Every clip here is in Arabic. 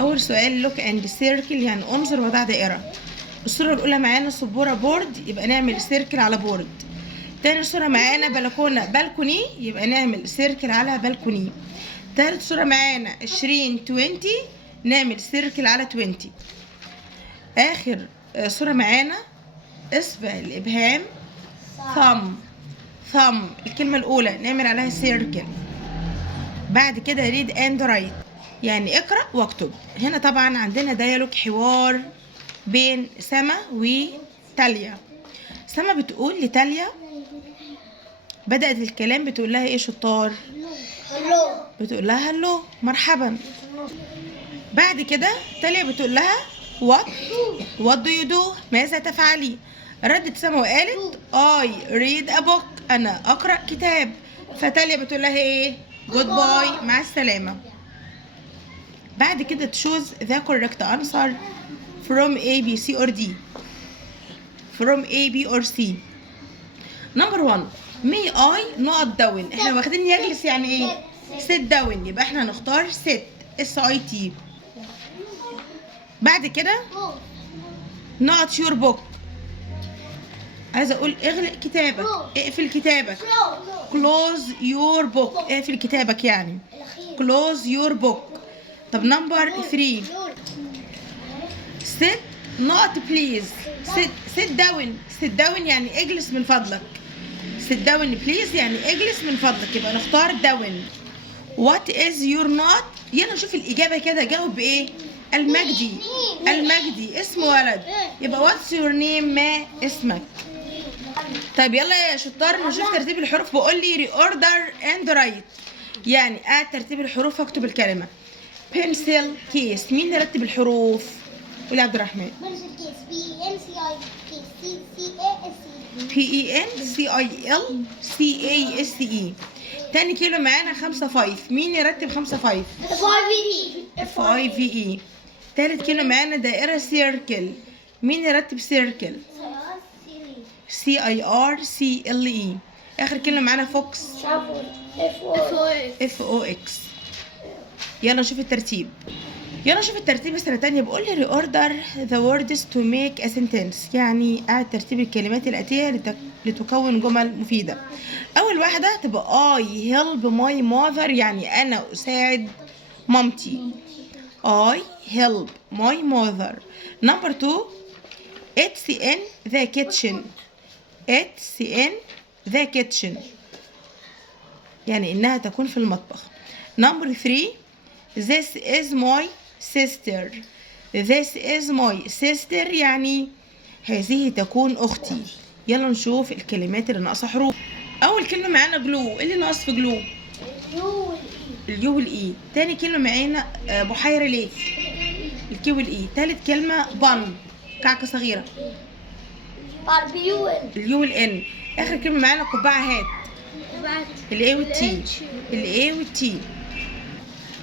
اول سؤال look and circle يعني انظر وضع دائره. الصوره الاولى معانا سبوره بورد، يبقى نعمل سيركل على بورد. تاني صوره معانا بلكونه بالكوني، يبقى نعمل سيركل على بالكوني. تالت صوره معانا 20 نعمل سيركل على 20. اخر صوره معانا اصبع الابهام ثumb الكلمه الاولى نعمل عليها سيركل. بعد كده read and write يعني اقرأ واكتب. هنا طبعا عندنا ديالوج حوار بين سما وتاليا. سما بتقول لتاليا، بدأت الكلام بتقول لها ايه شطار؟ هلو. بتقول لها هلو مرحبا. بعد كده تاليا بتقول لها what do you do ماذا تفعلي؟ ردت سما وقالت I read a book أنا أقرأ كتاب. فتاليا بتقول لها ايه؟ goodbye مع السلامة. بعد كده choose the correct answer from A, B, C or D. from A, B or C. number 1 may I not down. احنا واخدين يجلس يعني ايه؟ sit down، يبقى احنا هنختار sit S-I-T. بعد كده not your book، عايزه اقول اغلق كتابك، اقفل كتابك. close your book اقفل كتابك يعني close your book. طب نمبر 3 sit not please. sit down يعني اجلس من فضلك. sit down please يعني اجلس من فضلك، يبقى نختار down. what is your not؟ يلا نشوف الإجابة كده، جاوب بإيه؟ المجدي اسم ولد، يبقى what's your name ما اسمك. طيب يلا يا شطار نشوف ترتيب الحروف. بقول لي reorder and write يعني اعد ترتيب الحروف واكتب الكلمة. pencil case مين يرتب الحروف؟ قول يا عبد الرحمن. pencil تاني كيلو معانا 5 5 مين يرتب 5 5؟ FIVE. تالت كيلو معانا دائرة سيركل مين يرتب سيركل؟ CIRCLE. آخر كلمة معانا فوكس FOX. يلا نشوف الترتيب. السنة التانية بقول لي reorder the words to make a sentence يعني أعد ترتيب الكلمات الآتية لتكون جمل مفيدة. أول واحدة تبقى I help my mother يعني أنا أساعد مامتي. I help my mother. number 2 it's in the kitchen. it's in the kitchen يعني إنها تكون في المطبخ. number 3 this is my sister. this is my sister يعني هذه تكون أختي. يلا نشوف الكلمات اللي ناقصة حروف. أول كلمة معانا جلو، إيه اللي ناقص في جلو؟ اليو والإي. تاني كلمة معانا بحيرة ليف، الكيو والإي. تالت كلمة بن كعكة صغيرة، اليو والإن. آخر كلمة معانا قبعة هات، الإيه والتي.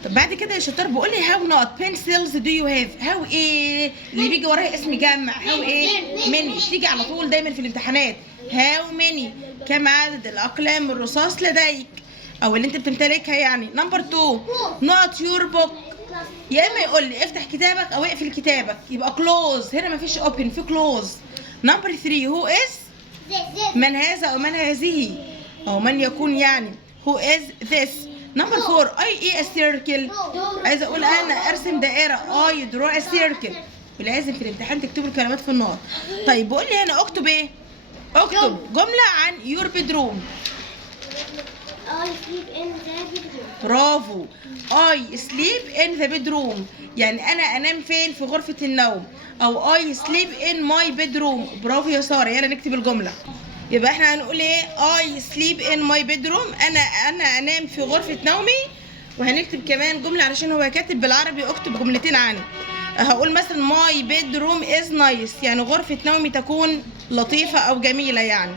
طب بعد كده يا شطار بقول لي how not pencils do you have. how ايه اللي بيجي وراها اسم جمع، how ايه many تيجي على طول دايما في الامتحانات. how many كم عدد الأقلام الرصاص لديك أو اللي أنت بتمتلكها يعني. number 2 not your book، يا إما يقول لي افتح كتابك أو اقفل كتابك، يبقى close. هنا مفيش open، في close. number 3 who is من هذا أو من هذه أو من يكون يعني who is this. number 4 I ايه circle، عايزه اقول انا ارسم دائره I draw a circle. ولازم في الامتحان تكتبوا الكلمات في النقط. طيب بقول لي هنا اكتب ايه؟ اكتب جمله عن your bedroom. I sleep in the bedroom. برافو. I sleep in the bedroom يعني انا انام فين؟ في غرفه النوم. او I sleep in my bedroom. برافو يا ساره. يلا نكتب الجمله. يبقى احنا هنقول ايه؟ I sleep in my bedroom انا انام في غرفة نومي. وهنكتب كمان جملة علشان هو كاتب بالعربي، اكتب جملتين عنه. هقول مثلا my bedroom is nice يعني غرفة نومي تكون لطيفة او جميلة يعني.